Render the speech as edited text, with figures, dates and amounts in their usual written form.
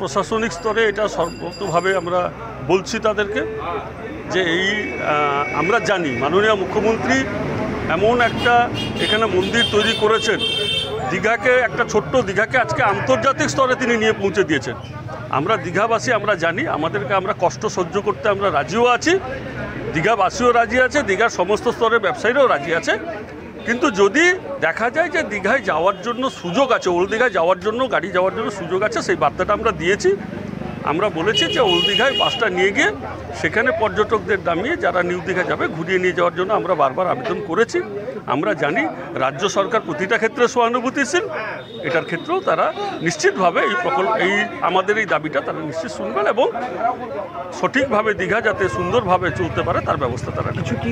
প্রশাসনিক স্তরে এটা সর্বতভাবে আমরা বলছি তাদেরকে যে আমরা জানি মাননীয় মুখ্যমন্ত্রী এমন একটা এখানে মন্দির তৈরি করেছেন, দীঘাকে একটা ছোট্ট দীঘাকে আজকে আন্তর্জাতিক স্তরে তিনি নিয়ে পৌঁছে দিয়েছেন। আমরা দীঘাবাসী আমরা জানি, আমরা কষ্ট সহ্য করতে আমরা রাজিও আছি, দীঘাবাসীও রাজি আছে, দীঘার সমস্ত স্তরের ব্যবসায়ীরাও রাজি আছে। কিন্তু যদি দেখা যায় যে দীঘায় যাওয়ার জন্য সুযোগ আছে, ওল্ড দীঘায় যাওয়ার জন্য গাড়ি যাওয়ার জন্য সুযোগ আছে, সেই বার্তাটা আমরা দিয়েছি। আমরা বলেছি যে ওল্ড দীঘায় বাসটা নিয়ে গিয়ে সেখানে পর্যটকদের নামিয়ে যারা নিউ দীঘা যাবে ঘুরিয়ে নিয়ে যাওয়ার জন্য আমরা বারবার আবেদন করেছি। আমরা জানি রাজ্য সরকার প্রতিটা ক্ষেত্রে সহানুভূতিশীল, এটার ক্ষেত্রেও তারা নিশ্চিতভাবে আমাদের এই দাবিটা তারা নিশ্চিত শুনবেন এবং সঠিকভাবে দীঘা যাতে সুন্দরভাবে চলতে পারে তার ব্যবস্থা তারা কিছু কি